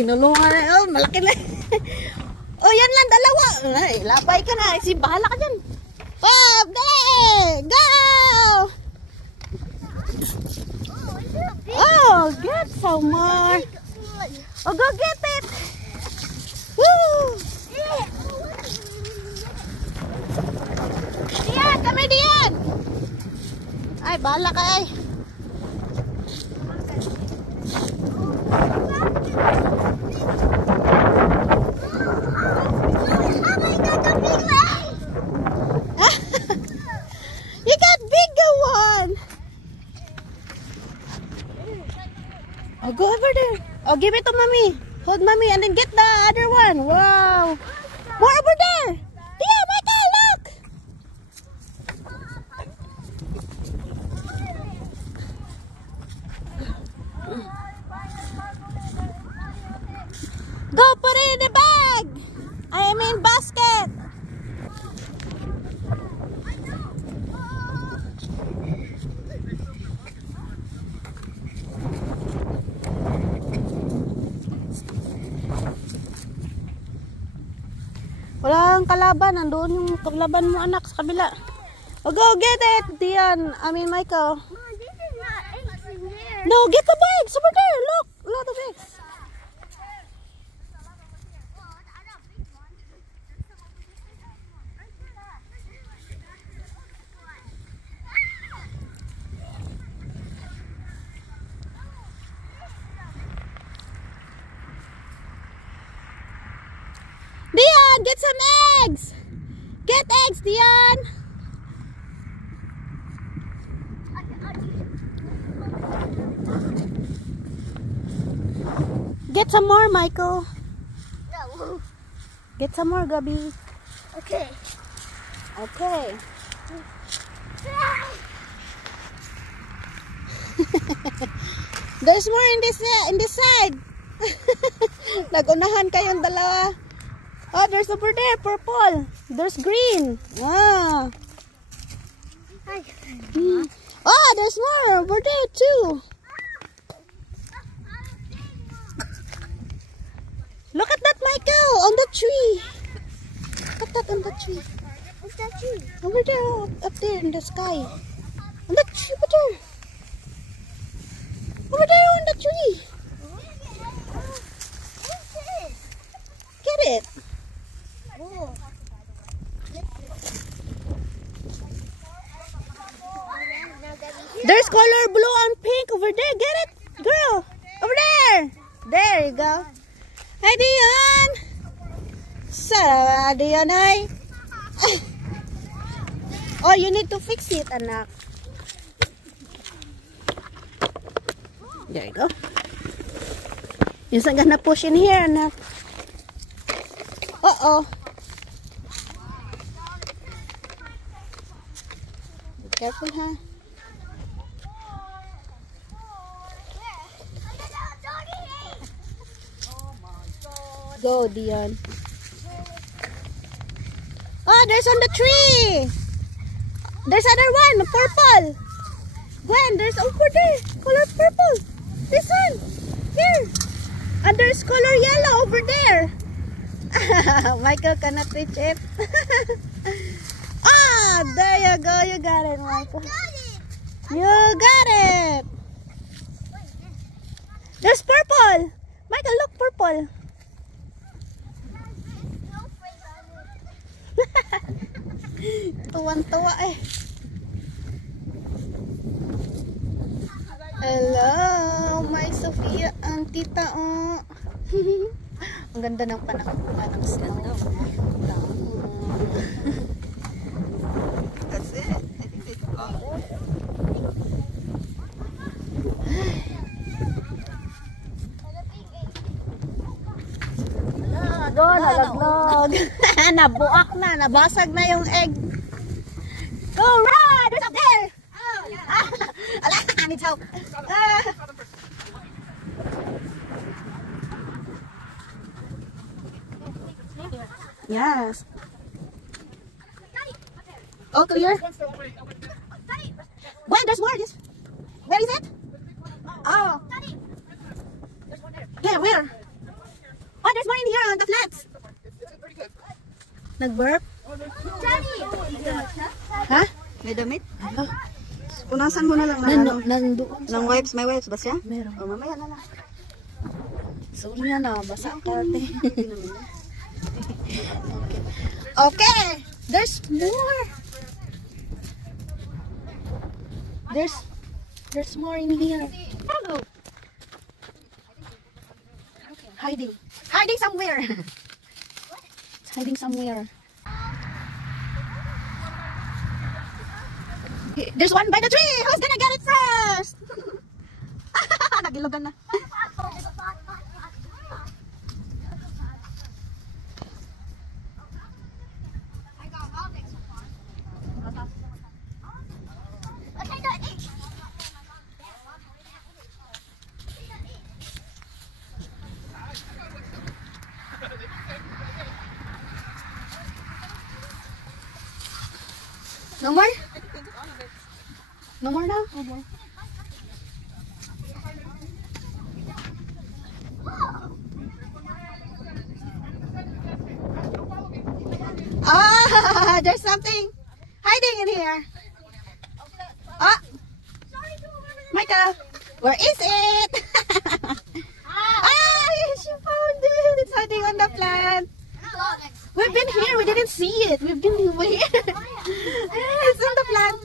tinulungan na. Oh, malaki na. Oh, yan lang, dalawa. Ay, labay ka na. Si bahala ka dyan. Bob, dali! Go! Oh, get some more. Oh, go get it. Woo! Diyan, kami diyan. Ay, bahala ka ay. You got bigger one. Oh, go over there. Oh, give it to mommy. Hold mommy and then get the other one. Wow. More over there. Yeah, Michael, look. Go put it in the bag. I mean basket. Walang kalaban. Nandoon yung kalaban mo anak sa kabila. Oh, go get it, Dian. I mean Michael. Mom, this is not eggs in there. No, get the bags over there. Look, a lot of eggs. Dian, get some eggs. Get eggs, Dian. Get some more, Michael. No. Get some more, Gabi. Okay. Okay. There's more in this side. Nagunahan kayong dalawa. Oh, there's over there, purple. There's green. Ah. Oh, there's more over there too. Look at that, Michael, on the tree. Look at that on the tree. What's that tree? Over there, up there in the sky. On the tree, over there. Over there on the tree. Get it. Oh. There's color blue and pink over there. Get it, girl. Over there. There you go. Hi, Dion. Sarap, Dion, ay. Oh, you need to fix it, anak. There you go. Yung saan gana push in here, anak. Uh-oh. Be careful, ha? Go, Dion. Oh, there's on the tree. There's other one, purple. Gwen, there's over there. Color purple. This one. Here. And there's color yellow over there. Michael cannot reach it. Ah, there you go. You got it, Michael. You got it. There's purple. Michael, look, purple. Tuwan-tuwa eh. Hello, my Sophia, ang tita, oh. Ang ganda ng panahon ng snow. That's it. I think it's gone. Doon, nalaglag. Nabuak na, nabasag na yung egg. Go, run! There's up there! Oh, yeah. I need help. Yes. Oh, clear? Wait, there's more. Where is it? Oh. Yeah, where? Oh, there's more in here on the flats. Nag-burp? Ha? May damit? Oh. Punasan mo na lang ng Nandoon. ng wipes. May wipes ba siya? Meron. O, mamaya na lang. Sorry na, basa ang karte. Okay, there's more. There's more in here. Hello. Hiding somewhere. It's hiding somewhere. There's one by the tree. Who's gonna get it first? Nagilogan na. No more? No more now? No more. Ah, there's something hiding in here. Ah, Michael, where is it? She found it. It's hiding on the plant. We've been here. We didn't see it. We've been away. It's in the plant.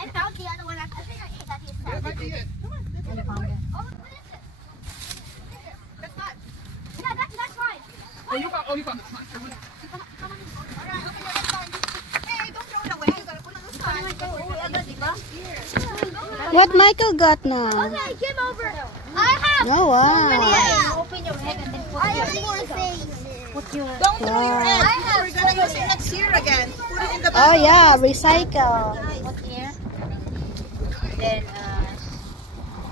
I found the other one. I think I ate that yourself. That's not. Yeah, that's right. Oh, you found the plant. Alright, open the next one. Hey, don't throw it away. You gotta put it on the side. What Michael got now? Okay, give over. I have. Oh wow. Open your egg and then put I have more things. Don't throw your egg. We're gonna use it next year again. Put it in the Oh yeah, recycle. What's here? Then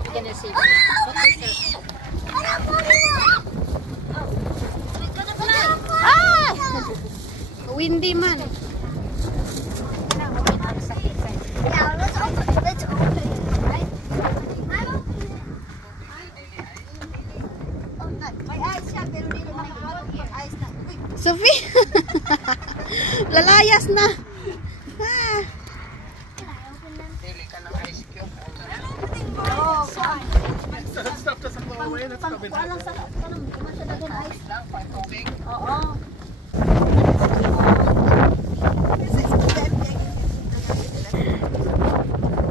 we're gonna see. What is it? Ah! Windy man. Yeah, let's open it, right? I'm opening it. Oh, not. My eyes siya, pero hindi naman yung eyes na. Uy, Sophie. Lalayas na. Ah. Oh, fine. That stuff doesn't blow away. That's probably not.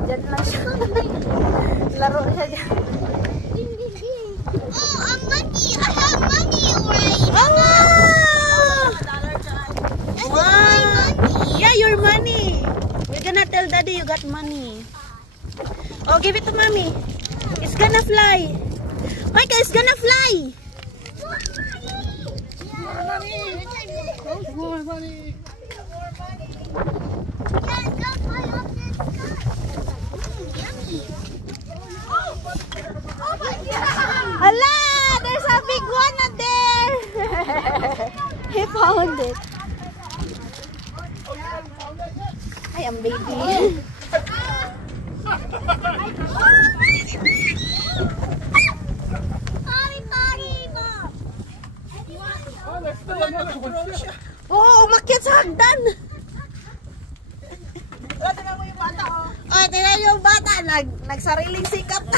Diyan lang siya. Laro siya dyan. Oh, I'm lucky. I have money already. Oh, wow! That's Wow. my money. Yeah, your money. You're gonna tell daddy you got money. Oh, give it to mommy. It's gonna fly. Michael, it's gonna fly. More money. Yeah, it's gonna fly up this sky. Yummy. Oh my God. Hala, there's a big one up there. He found it. I am baby. Oh, there's still another one. Oh, umakyat sa hagdan. oh, tingnan mo yung bata, oh. Oh, tingnan yung bata. Nagsariling sikap na.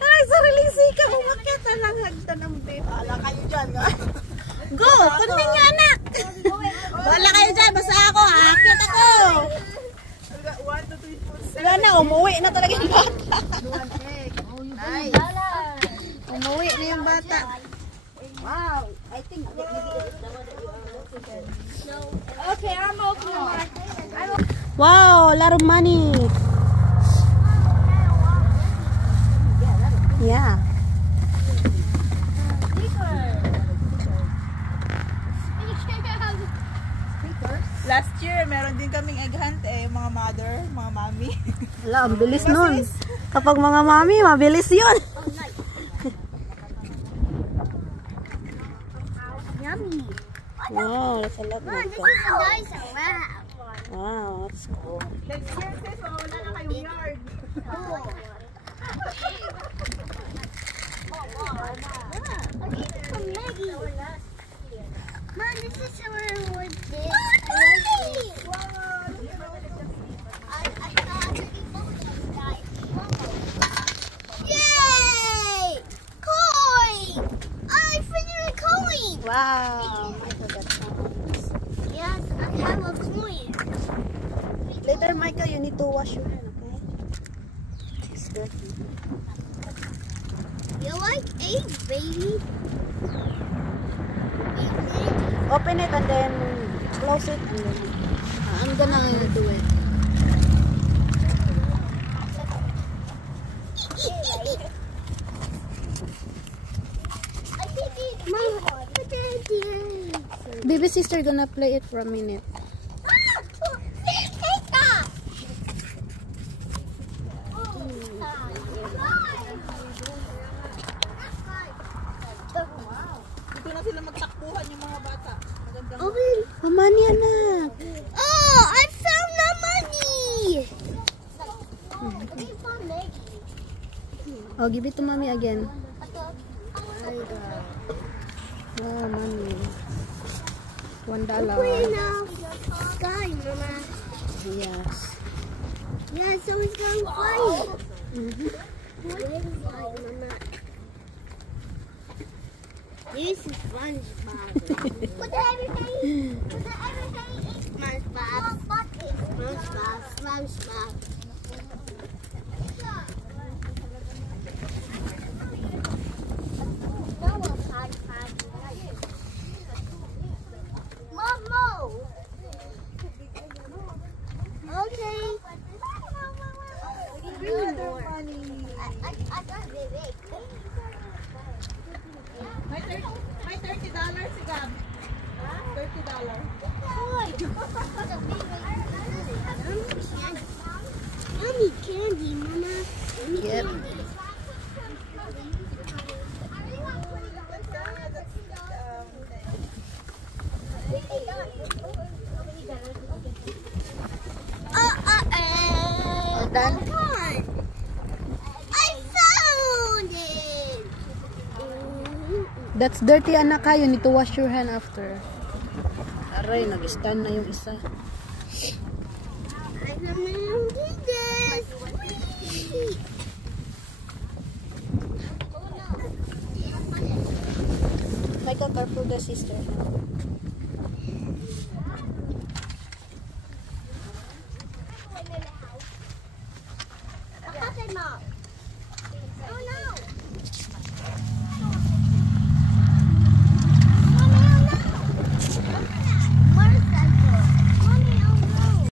Nagsariling sikap. Umakyat na lang hagdan ng baby. Wala kayo dyan, ha? Go! Kunin niyo, anak! Wala kayo dyan. Basta ako. Aakyat ako. 1 to 3 foot. Wala na. Umuwi na talaga yung bata. Nice. Umuwi na yung bata. Wow. I think maybe that's the one that you are looking at. Okay, I'm opening mine. Wow, a lot of money. Yeah. Last year, meron din kaming egg hunt, mga mother, mga mommy. Wala, ang bilis nun. Kapag mga mami, mabilis yun. Yummy. Wow, that's a lot Mom, of this is a nice wrap. Wow, that's cool. Next year, sis, wala na kayong yard. Mom, this is where we did. I thought you guys. Yay! Coin! I finished a coin. Wow. Michael got coins. Yes, I have a coin. Later, Michael, you need to wash your hand, okay? It's dirty. You like eggs, baby? Open it and then close it and then I'm gonna do it. Mom, put it in. Baby sister gonna play it for a minute. Dito na sila magtakbuhan yung mga bata. Magandang Open. Mamani anak. Oh, I found the money. Oh, give it to mommy again. Wow, money. $1. We're now sky, Mama. Yes. Yeah, so it's gonna fly. Mm-hmm. Mama. This is SpongeBob. Put everything. Put everything in SpongeBob. SpongeBob. SpongeBob. Momo. Okay. I got it big. May $30 si Gab. $30. Yummy candy, Mama. Yummy Yep. candy. All done? I found it. That's dirty anak ha. You need to wash your hand after. Aray, nag-stand na yung isa. I found this. Michael, careful the sister.